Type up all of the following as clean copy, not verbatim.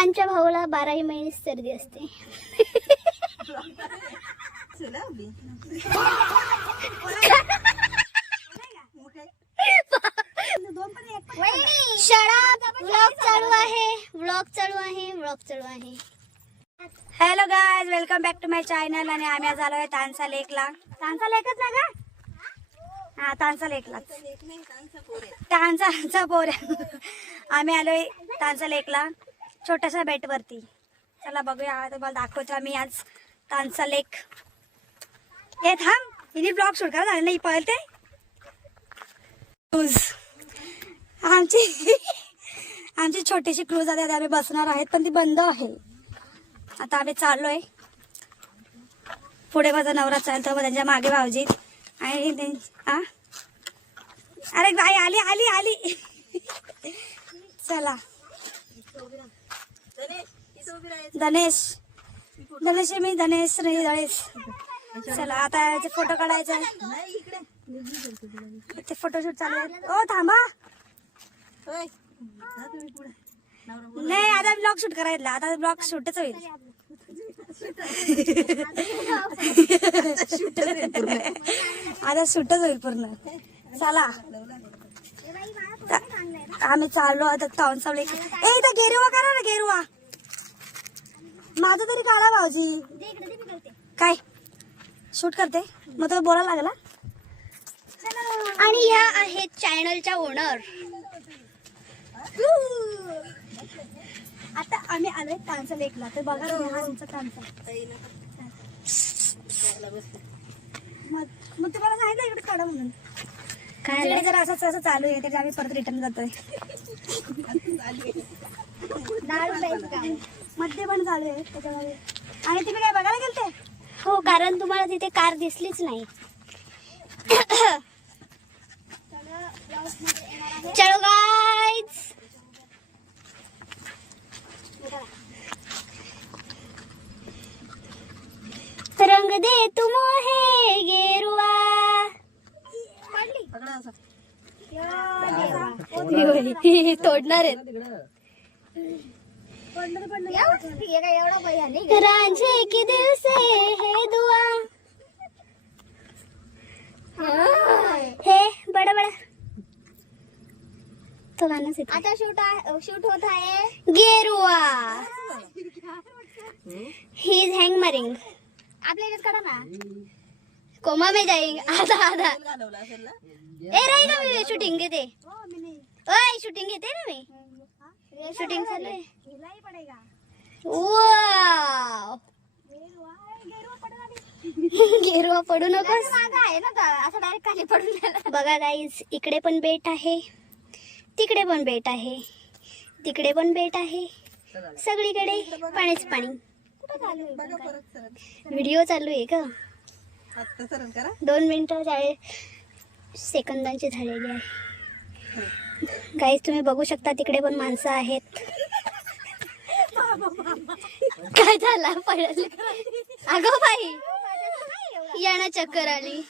आमच्या भाऊला 12 महिने सर्दी असते. व्लॉग चालू आहे. Hello guys, welcome back to my channel. आणि आम्ही आज आलोय तानसा लेकला. तानसा लेकच ना का? हा, तानसा लेकला. तानसा पोऱ्या. आम्ही आलोय तानसा लेकला, छोट्याशा बेट वरती. चला बघूया, तुम्हाला दाखवतो आम्ही आज तानसा लेक. हे थांब, हिने ब्लॉग शूट करा झालं नाही पळते. आमची छोटीशी क्रूज आहे, आम्ही बसणार आहेत पण ती बंद आहे. आता आम्ही चाललोय. पुढे माझा नवरा चालतो, मग त्यांच्या मागे भाऊजी. आणि अरे बाई आली. चला धनेश मी धनेश नाही धनेश. चला आता याचे फोटो काढायचे आहे. ते फोटोशूट चालू आहे. ओ थांबा, नाही आता ब्लॉग शूट करायला. आता ब्लॉग शूटच होईल. आता शूटच होईल पूर्ण. चला आम्ही चाललो आता तानसा लेक. ए इथं गेरुवा करा ना, गेरुवा माझं तरी काढा भाऊजी. काय शूट करते मग तो बोलायला लागला. आणि या आहेत चॅनलच्या ओनर. आता आम्ही आलोय तानसा लेकला. तर बघा हा तुमचा तानसा. मग तुम्हाला सांगितलं इकडे काढा म्हणून. काय जर असं चालू आहे तर आम्ही परत रिटर्न जातोय. मध्ये पण चालू आहे त्याच्यामध्ये. आणि तुम्ही काय बघायला गेलते? हो, कारण तुम्हाला तिथे कार दिसलीच नाही. चलो गाइस, रंग दे तुम है गेरुआ. तोडणार आहेत. रांझे की दिल से है दुआ. हे बड़ा तो गाणं से आता शूट होत आहे गेरुआ. He is hammering. आपल्या इथेच काढा ना. कोमा में जाएंगे आधा. ए रही ना मी शूटिंग घेते. ओय शूटिंग घेते ना मी. शूटिंग चालू आहे. वाव, गेरुआ पडू नकोस. असं डायरेक्ट खाली पडून. बघा गाईज, इकडे पण बेट आहे, तिकडे पण बेट आहे, तिकडे पण बेट आहे. सगळीकडे पाणीच पाणी. व्हिडिओ चालू आहे का? 2 मिनिटं 40 सेकंदांची झालेली आहे. गाईज तुम्ही बघू शकता तिकडे पण माणसं आहेत. काय झालं पडले? अगं बाई, याना चक्कर आली.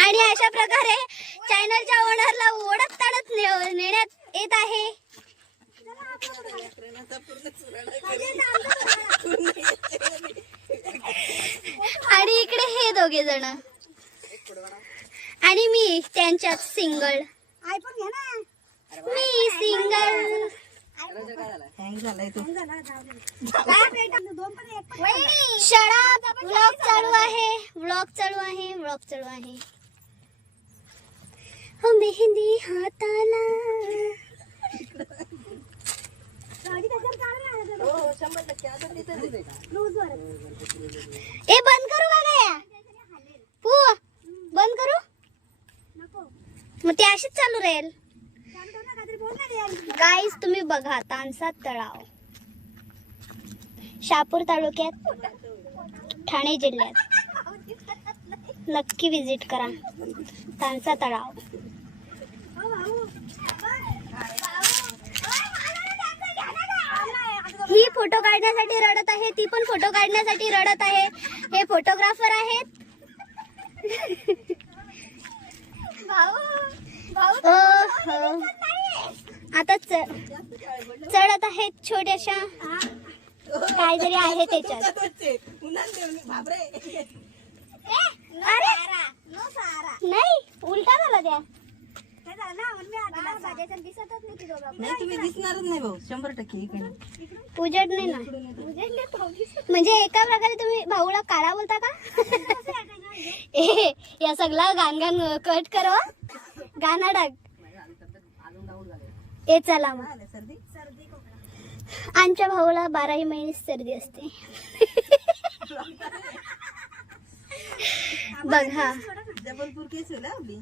आणि अशा प्रकारे चॅनलच्या ओनरला ओढत ताडत नेण्यात येत आहे. आणि इकडे हे दोघे जण आणि मी त्यांच्यात सिंगल. मी सिंगल. व्लॉग चालू आहे. हो मेहंदी हाताला. ए बंद करू का गया? पू बंद करू. मग ते अशीच चालू राहील. गाईज तुम्ही बघा, तानसा तळाव शहापूर तालुक्यात, ठाणे जिल्ह्यात. नक्की विजिट करा तानसा तळाव. ही फोटो काढण्यासाठी रडत आहे, ती पण फोटो काढण्यासाठी रडत आहे. हे फोटोग्राफर आहेत. आता चढत आहेत छोट्याशा काहीतरी आहे त्याच्यात. अरे नाही उलटा झाला त्या. नाही तुम्ही दिसणारच नाही भाऊ 100% इकडे. उजेड नाही ना म्हणजे एका प्रकारे तुम्ही भाऊला काळा बोलता का? ए या सगळा गाण गाण कट करो गाणं टाक. ए चला मग आमच्या भाऊला 12ही महिने सर्दी असते. बघ हा जबलपूर केस होईल आपली.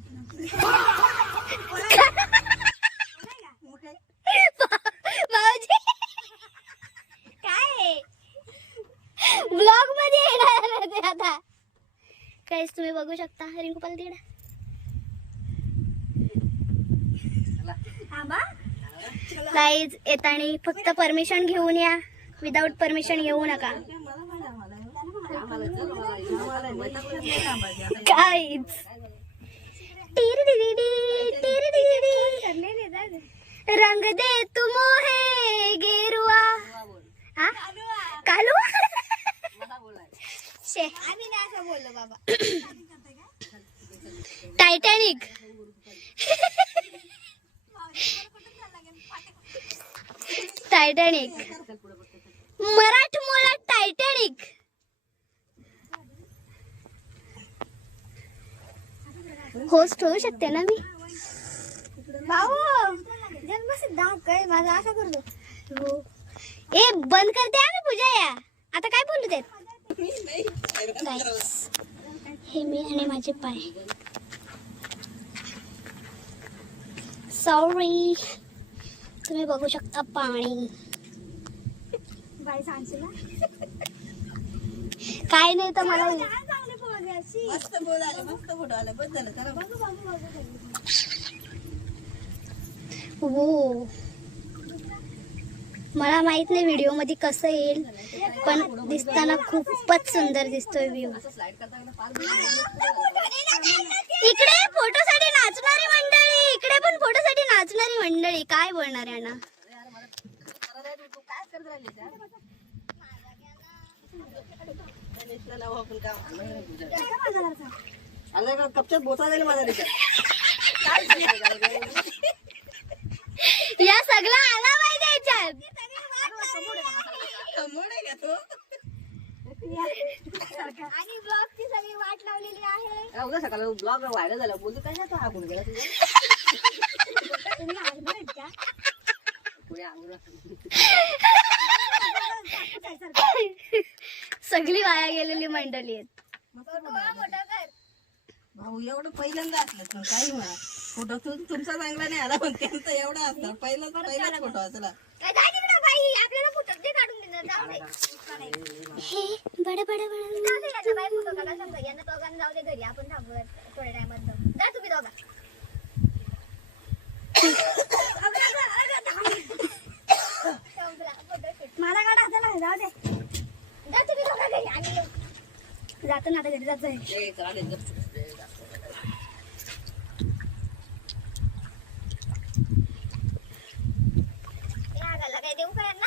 भाऊजी काय ब्लॉग मध्ये येणार ते आता काहीच तुम्ही बघू शकता. रिंकूपाल तिकडे गाईज येतानी फक्त परमिशन घेऊन या. विदाउट परमिशन येऊ नका गाईज. रंग दे तू मोहे गेरुआ हा कालू शे बोललो बाबा. टायटॅनिक टायटॅनिक मराठमोळा टायटॅनिक. होस्ट होऊ शकते ना मी. भाऊ जन्मसिद्ध काय माझा असं करतो. हो ए बंद करते आम्ही पूजा या. आता काय बोलू देत. हे मी आणि माझे पाय. सॉरी तुम्ही बघू शकता पाणी. काय नाही तर मला मस्त बोल आले मस्त फोटो आले बस झालं चला हो. मला माहित नाही व्हिडिओ मध्ये कसं येईल पण दिसताना खूपच सुंदर दिसतोय व्ह्यू. इकडे फोटोसाठी नाचणारी मंडळी. इकडे पण फोटोसाठी नाचणारी मंडळी. काय बोलणार आहे ना. कपच्यात बोचा जाईल माझा या सगळं आला पाहिजे याच्यात. आणि ब्लॉगची सगळी वाट लावलेली आहे. उद्या सकाळी ब्लॉग व्हायरल झाला बोलतो काय ना तो हाकून गेला तुझ्या सगळी वाया गेलेली मंडळी आहेत. भाऊ एवढं पहिल्यांदा असलं काही म्हणा फोटो तुमचा चांगला नाही आला पण त्यांचा एवढा असला पहिलाच फोटो असला. हे बडे बडे जाऊ दे घरी आपण थांबू थोड्या टायमात. जा तुम्ही दोघा. मला काढा आता जाऊ दे. जा तुम्ही दोघा घरी. आणि जातो ना आता घरी जायचं. काय देऊ का यांना.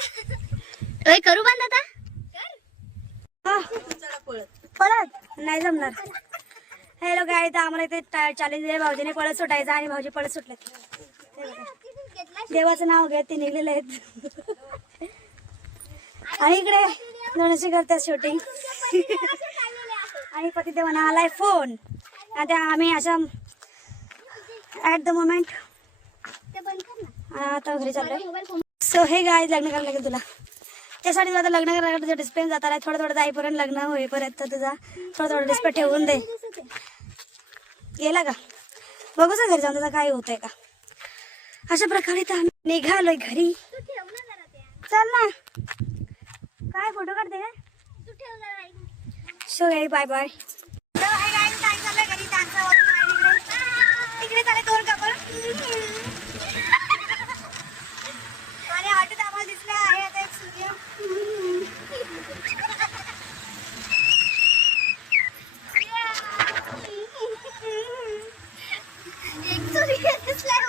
करू बंद आता. पळत नाही जमणार. हे लोक आहे तर आम्हाला इथे चॅलेंज आहे. भाऊजीने पळत सुटायचं आणि भाऊजी पळत सुटले. देवाचं नाव घेत ते निघलेले आहेत. आणि इकडे दोनशी करतात शूटिंग. आणि पतिदेवांना आलाय फोन. आता आम्ही अशा ऍट द मोमेंट आता घरी चाललोय. सो हे गाय लग्न करायला लागेल तुला. त्यासाठी तुला आता लग्न करायला तुझा डिस्प्ले जाता आहे. थोडं थोडं जाईपर्यंत लग्न होईपर्यंत तुझा थोडं थोडं डिस्प्ले ठेवून दे. गेला का बघूच घरी जाऊन तुझा काय होतंय का. अशा प्रकारे तर आम्ही निघालोय घरी. चल ना काय फोटो काढते का. सो गाई बाय बाय. घरी तिकडे चाले 2 कपल आणि ऑटोत आम्हाला दिसलं आहे आता एक सूर्य. एक सूर्य दिसलाय.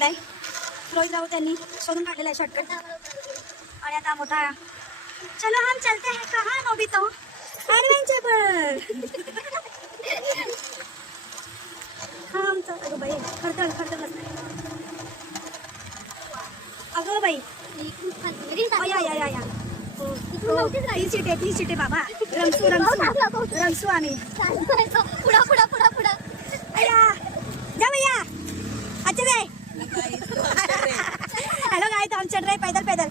घेतलाय रोहित राऊत यांनी शोधून काढलेला आहे शॉर्टकट. आणि आता मोठा चलो हम चलते हैं कहाँ नोबितो ॲडव्हेंचर पर. हा आमचं अगं बाई खडतर खडतर बसलाय. अगं बाई या 3 सीटे बाबा. रमसू आम्ही. पुढा पुढा पुढा पुढा. अय्या जा भैया अच्छा जाय. हॅलो काय तो आमच्या ड्राईव्ह पैदल पैदल.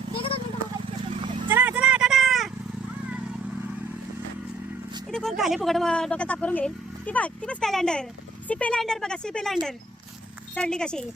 चला चला टाटा. इथे कोण खाली फुकट डोक्यात ताप करून घेईल. ती बघ स्कायलँडर. सिपेलँडर बघा सिपेलँडर चढली कशी.